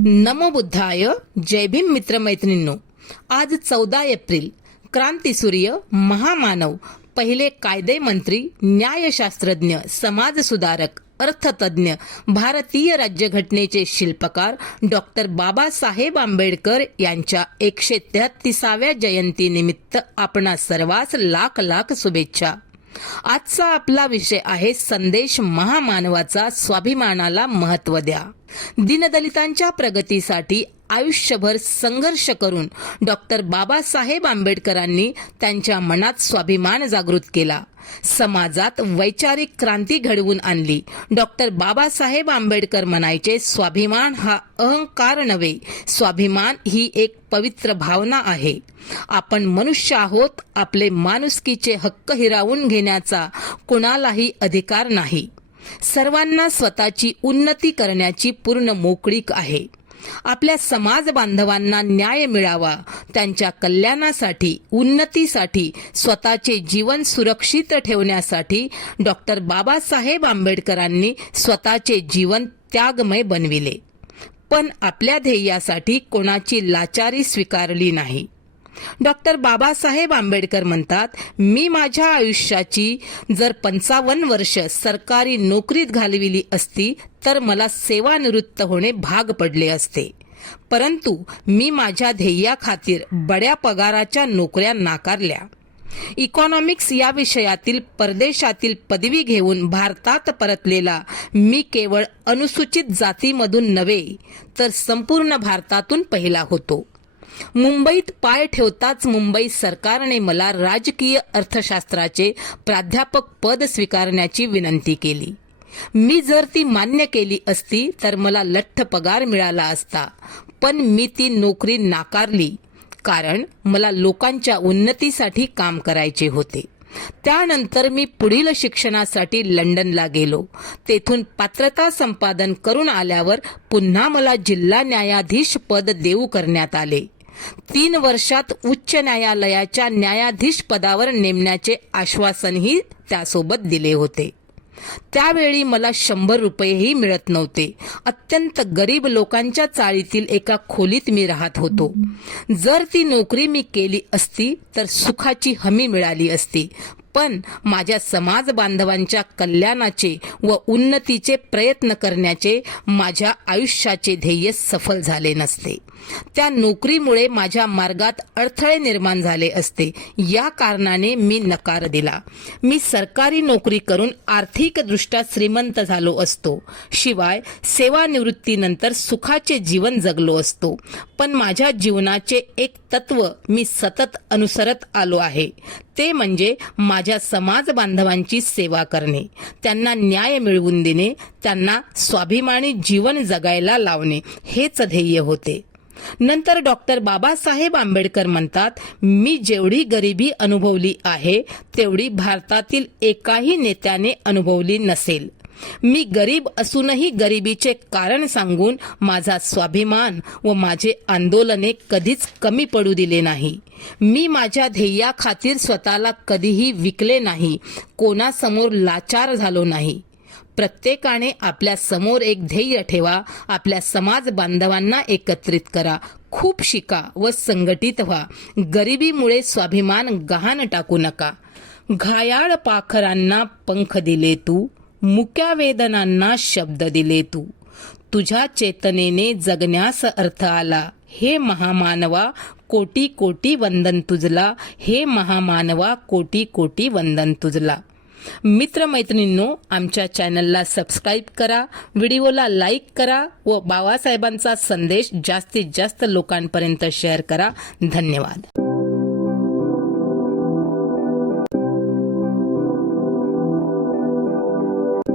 नमो बुद्धाय जय भीम मित्रमैत्रिणींनो. आज चौदा एप्रिल क्रांतीसूर्य महामानव पहिले कायदे मंत्री न्यायशास्त्रज्ञ समाजसुधारक अर्थतज्ञ भारतीय राज्यघटनेचे शिल्पकार डॉक्टर बाबासाहेब आंबेडकर यांच्या एकशे तेहतीसाव्या जयंतीनिमित्त आपणा सर्वांस लाख लाख शुभेच्छा. आजचा आपला विषय आहे संदेश महामानवाचा स्वाभिमानाला महत्त्व द्या. दीनदलितांच्या प्रगतीसाठी आयुष्यभर संघर्ष करून डॉक्टर बाबासाहेब आंबेडकरांनी त्यांच्या मनात स्वाभिमान जागृत केला. समाजात वैचारिक क्रांती घडवून आणली. डॉक्टर बाबासाहेब आंबेडकर म्हणायचे स्वाभिमान हा अहंकार नव्हे स्वाभिमान ही एक पवित्र भावना आहे. आपण मनुष्य आहोत आपले माणुसकीचे हक्क हिरावून घेण्याचा कुणालाही अधिकार नाही. सर्वांना स्वतःची उन्नती करण्याची पूर्ण मोकळीक आहे. आपल्या समाज बांधवांना न्याय मिळावा त्यांच्या कल्याणासाठी उन्नतीसाठी स्वतःचे जीवन सुरक्षित ठेवण्यासाठी डॉक्टर बाबासाहेब आंबेडकरांनी स्वतःचे जीवन त्यागमय बनविले. पण आपल्या ध्येयासाठी कोणाची लाचारी स्वीकारली नाही. डॉक्टर बाबासाहेब आंबेडकर म्हणतात मी माझ्या आयुष्याची जर पंचावन्न वर्ष सरकारी नोकरीत घालविली असती तर मला सेवानिवृत्त होणे भाग पडले असते. परंतु मी माझ्या ध्येयाखातीर बड्या पगाराच्या नोकऱ्या नाकारल्या. इकॉनॉमिक्स या विषयातील परदेशातील पदवी घेऊन भारतात परतलेला मी केवळ अनुसूचित जातीमधून नव्हे तर संपूर्ण भारतातून पहिला होतो. मुंबईत पाय ठेवताच मुंबई सरकारने मला राजकीय अर्थशास्त्राचे प्राध्यापक पद स्वीकारण्याची विनंती केली. मी जर ती मान्य केली असती तर मला लठ्ठ पगार मिळाला असता पण मी ती नोकरी नाकारली कारण मला लोकांच्या उन्नतीसाठी काम करायचे होते. त्यानंतर मी पुढील शिक्षणासाठी लंडनला गेलो. तेथून पात्रता संपादन करून आल्यावर पुन्हा मला जिल्हा न्यायाधीश पद देऊ करण्यात आले. तीन वर्षात उच्च न्यायालयाच्या न्यायाधीश पदावर नेमण्याचे आश्वासनही त्यासोबत दिले होते. त्यावेळी मला शंभर रुपयेही मिळत नव्हते. अत्यंत गरीब लोकांच्या चाळीतील एका खोलीत मी राहत होतो. जर ती नोकरी मी केली असती तर सुखाची हमी मिळाली असती. पण माझ्या समाज बांधवांच्या कल्याणाचे व उन्नतीचे प्रयत्न करण्याचे माझ्या आयुष्याचे ध्येय सफल झाले नसते. त्या नोकरीमुळे माझ्या मार्गात अडथळे निर्माण झाले असते. या कारणाने मी नकार दिला. मी सरकारी नोकरी करून आर्थिकदृष्ट्या श्रीमंत झालो असतो. शिवाय सेवानिवृत्तीनंतर सुखाचे जीवन जगलो असतो. पण माझ्या जीवनाचे एक तत्व मी सतत अनुसरत आलो आहे. ते म्हणजे माझ्या समाज बांधवांची सेवा करणे त्यांना न्याय मिळवून देणे त्यांना स्वाभिमानी जीवन जगायला लावणे हेच ध्येय होते. नंतर डॉक्टर बाबासाहेब आंबेडकर म्हणतात मी जेवढी गरिबी अनुभवली आहे तेवढी भारतातील एकाही नेत्याने अनुभवली नसेल. मी गरीब असूनही गरिबीचे कारण सांगून माझा स्वाभिमान व माझे आंदोलने कधीच कमी पडू दिले नाही. मी माझ्या ध्येयाखातीर स्वतःला कधीही विकले नाही. कोणासमोर लाचार झालो नाही. प्रत्येकाने आपल्यासमोर एक ध्येय ठेवा. आपल्या समाज बांधवांना एकत्रित करा. खूप शिका व संघटित व्हा. गरिबीमुळे स्वाभिमान गहाण टाकू नका. घायाळ पाखरांना पंख दिले तू. मुक्या वेदनांना शब्द दिले तू. तुझ्या चेतनेने जगण्यास अर्थ आला. हे महामानवा कोटी कोटी वंदन तुझला. हे महामानवा कोटी कोटी वंदन तुझला. मित्रमैत्रिणींनो आमच्या चॅनलला सबस्क्राईब करा. व्हिडिओला लाईक करा व बाबासाहेबांचा संदेश जास्तीत जास्त लोकांपर्यंत शेअर करा. धन्यवाद.